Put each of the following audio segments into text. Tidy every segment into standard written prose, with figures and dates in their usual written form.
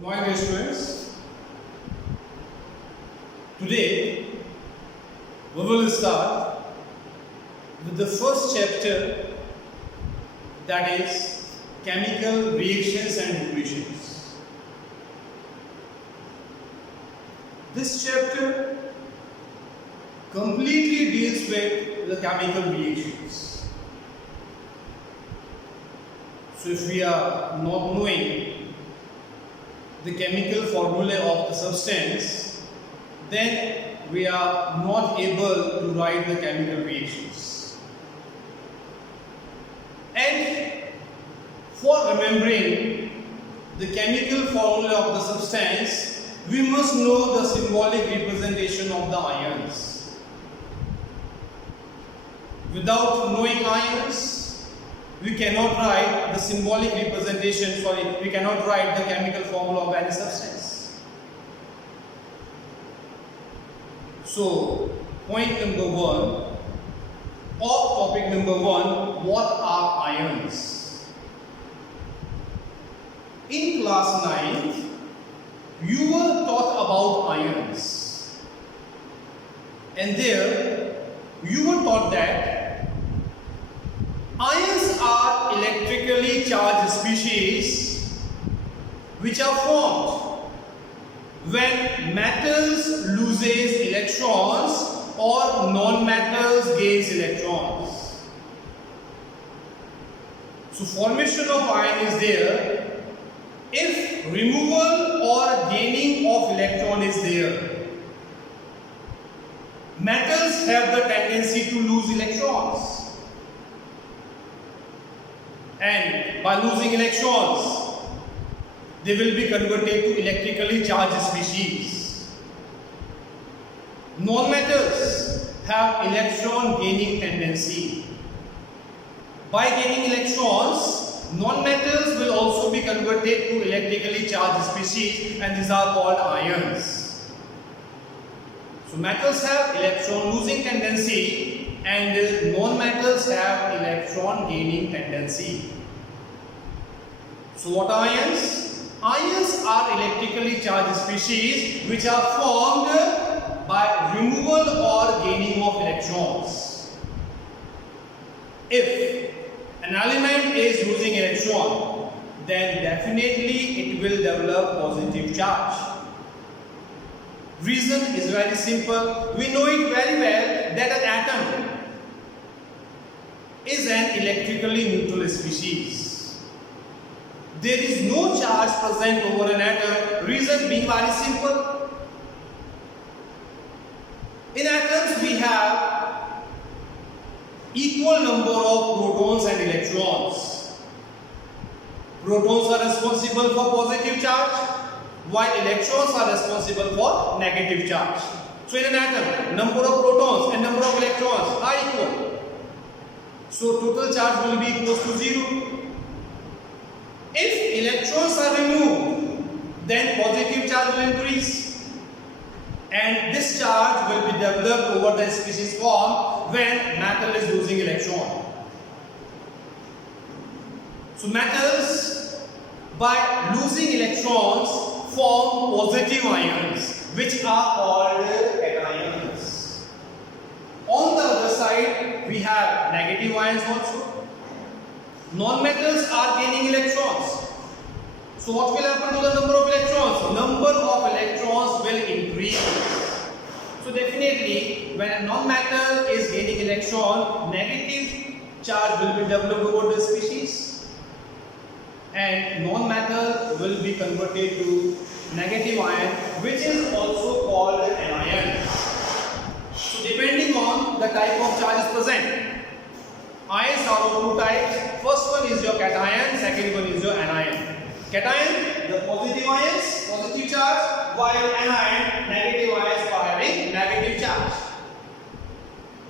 Good morning, dear students. Today we will start with the first chapter, that is chemical reactions and equations. This chapter completely deals with the chemical reactions. So if we are not knowing the chemical formula of the substance, then we are not able to write the chemical reactions. And for remembering the chemical formula of the substance, we must know the symbolic representation of the ions. Without knowing ions, we cannot write the symbolic representation, we cannot write the chemical formula of any substance. So, point number 1, or topic number 1, what are ions? In class 9th, you were taught about ions. And there, you were taught that ions are electrically charged species which are formed when metals loses electrons or non-metals gains electrons. So formation of ion is there if removal or gaining of electron is there. Metals have the tendency to lose electrons. And by losing electrons, they will be converted to electrically charged species. Non-metals have electron gaining tendency. By gaining electrons, non-metals will also be converted to electrically charged species, and these are called ions. So metals have electron losing tendency and non-metals have electron gaining tendency. So what are ions? Ions are electrically charged species which are formed by removal or gaining of electrons. If an element is losing electron, then definitely it will develop positive charge. Reason is very simple. We know it very well that an atom is an electrically neutral species. There is no charge present over an atom. Reason being very simple. In atoms we have equal number of protons and electrons. Protons are responsible for positive charge, while electrons are responsible for negative charge. So in an atom, number of protons and number of electrons are equal. So total charge will be equal to 0. If electrons are removed, then positive charge will increase. And this charge will be developed over the species form when metal is losing electron. So metals, by losing electrons, form positive ions which are called cations. On the other side, we have negative ions also. Non-metals are gaining electrons. So what will happen to the number of electrons? Number of electrons will increase. So definitely, when a non-metal is gaining electron, negative charge will be developed over the species, and non-metal will be converted to negative ion, which is also called an ion. So depending on the type of charge is present, ions are of two types. First one is your cation, second one is your anion. Cation, the positive ions, positive charge, while anion, negative ions are having negative charge.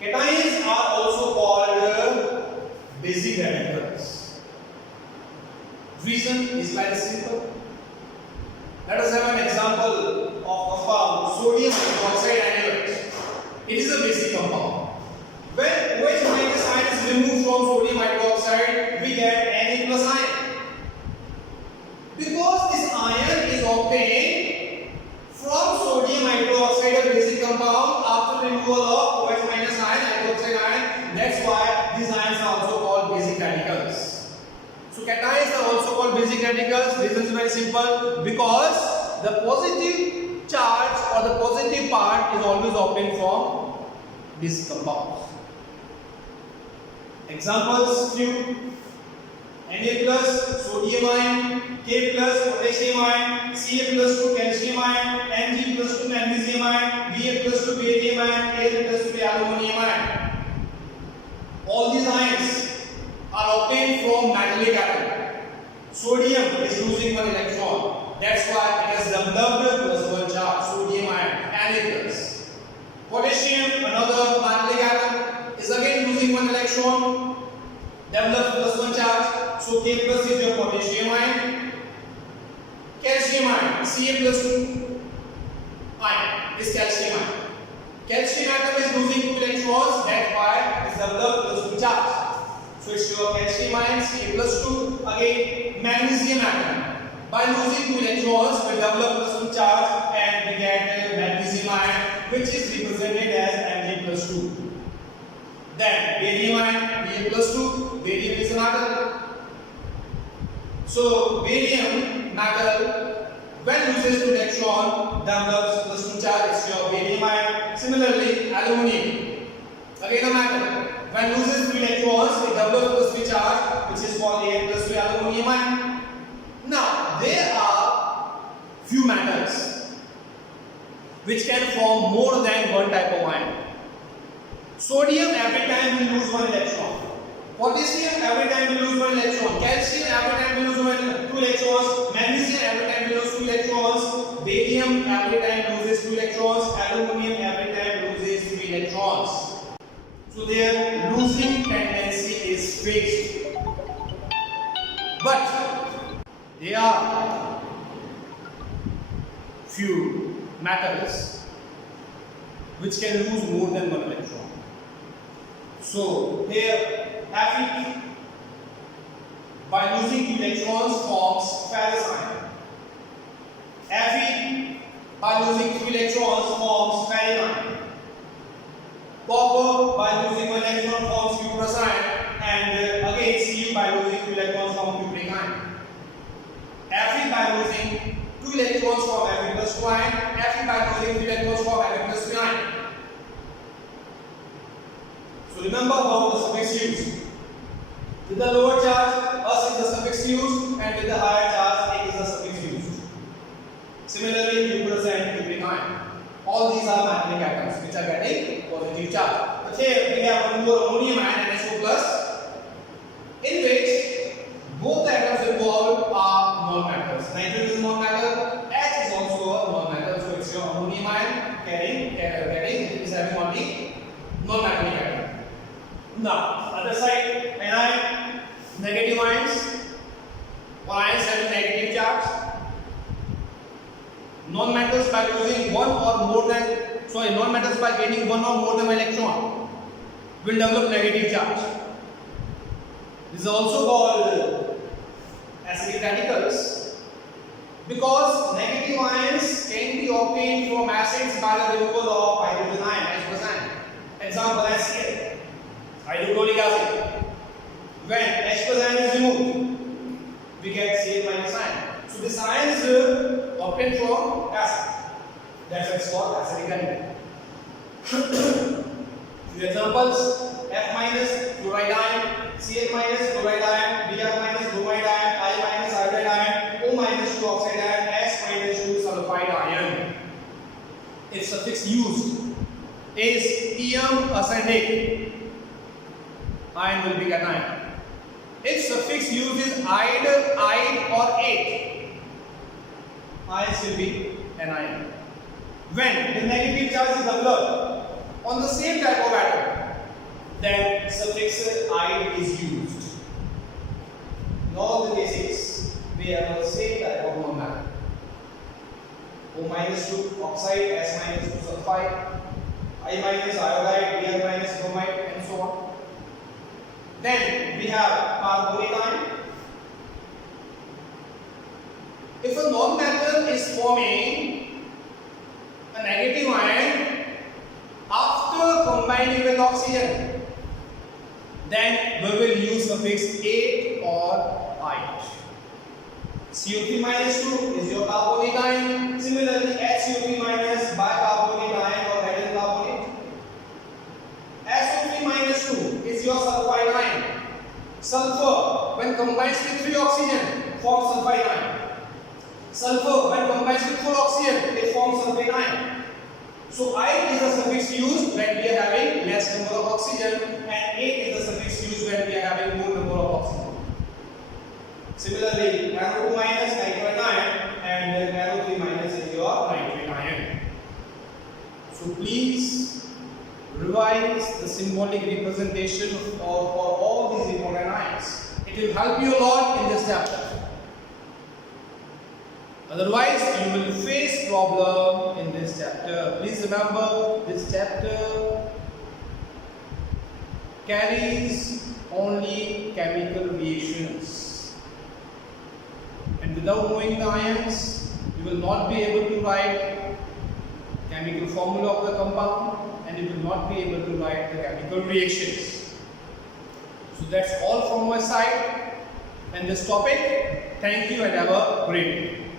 Cations are also called basic radicals. Reason is very simple. Let us have an example of compound sodium hydroxide anilate. It is a basic compound. When OH minus ion is removed from sodium hydroxide, we get Na plus ion. Because this ion is of obtained from sodium hydroxide, a basic compound, after removal of OH minus ion, hydroxide ion. That's why these ions are also called basic radicals. So cations are also called basic radicals. Reason is very simple, because the positive charge or the positive part is always obtained from these compounds. Examples few: Na plus sodium ion, K plus potassium ion, Ca plus to calcium ion, Mg plus to magnesium ion, Ba plus to barium ion, Al plus to aluminum ion. All these ions are obtained from metallic atom. Sodium is losing one electron. That's why it has developed plus one charge. Sodium ion, Na plus. Potassium, another metallic atom, is again losing one electron. Develops plus one charge. So K plus is your potassium ion. Calcium ion, Ca plus ion is calcium ion. Calcium atom is losing two electrons. That's why it's developed plus two charge. So it's your calcium ion, Ca plus 2. Again, magnesium atom. By losing two electrons, we develop plus one charge and we get magnesium ion, which is represented as Mg plus 2. Then barium ion, Ba plus 2. Barium is an atom. So barium metal, when loses two electron, develops plus one charge. It's your barium ion. Similarly, aluminium, again a metal. When loses three electrons, it develops plus three charge, which is called A plus 2 aluminum ion. Now, there are few metals which can form more than one type of ion. Sodium every time will lose one electron. Potassium every time will lose one electron. Calcium every time will lose two electrons. Magnesium every time will lose two electrons. Barium every time loses two electrons. Aluminum every time loses three electrons. So their losing tendency is fixed. But there are few metals which can lose more than one electron. So here Fe, by losing two electrons, forms ferrous ion. Fe, by losing two electrons, forms ferric ion. Copper, by losing one electron, forms cuprous ion, and again Cu, by losing two electrons, forms cupric ion. Fe, by losing two electrons, form Fe plus 2 ion. Fe, by losing two electrons, form Fe plus 3 ion. So remember how the suffix used. With the lower charge, us is the suffix used, and with the higher charge, A is the suffix used. Similarly, cuprous and cupric ion. All these are metallic atoms which are getting positive charge. But here we have one more ammonium ion and NH2 plus, in which both the atoms involved are non-metals. Nitrogen is non-metal, H is also a non-metal, so it's your ammonium ion it is having only non-metallic atom. Now, other side, anion, negative ions, or ions having negative charge. Non-metals by losing one or more than, non-metals by gaining one or more than one electron will develop negative charge. This is also called acidic radicals, because negative ions can be obtained from acids by the removal of hydrogen ion, H+ion. Example, HCl, hydrochloric acid. When H+ion is removed, we get Cl minus ion. So this ion is obtained from acid. That's why it's called acidic radical. Few examples: F minus chloride ion, Cl minus chloride ion, Br minus bromide ion, I minus iodide ion, O minus 2 oxide ion, S minus 2 sulfide ion. Its suffix used is ium acidic, ion will be cation. Its suffix used is ide, or ate, ions will be anion. When the negative charge is developed on the same type of atom, then suffix ide is used. In all the cases, we have the same type of non-metal. O minus 2 oxide, S minus 2 sulfide, I minus iodide, Br minus bromide, and so on. Then we have carbonate ion. If a non-metal is is forming a negative ion after combining with oxygen, then we will use suffix ate or ite. CO3 minus 2 is your carbonate ion. Similarly, HCO3 minus bicarbonate ion or hydrogen carbonate. SO3 minus 2 is your sulfide ion. Sulfur, when combines with 3 oxygen, forms sulfide ion. Sulfur, when combines with 4 oxygen, it forms sulfate ion. So ite is the suffix used when we are having less number of oxygen, and ate is the suffix used when we are having more number of oxygen. Similarly, NO2 minus nitrogen ion, and NO3 minus is your nitrogen ion. So please revise the symbolic representation for all these important ions. It will help you a lot in this chapter. Otherwise, you will face problem in this chapter. Please remember, this chapter carries only chemical reactions. And without knowing the ions, you will not be able to write chemical formula of the compound, and you will not be able to write the chemical reactions. So that's all from my side and this topic. Thank you and have a great day.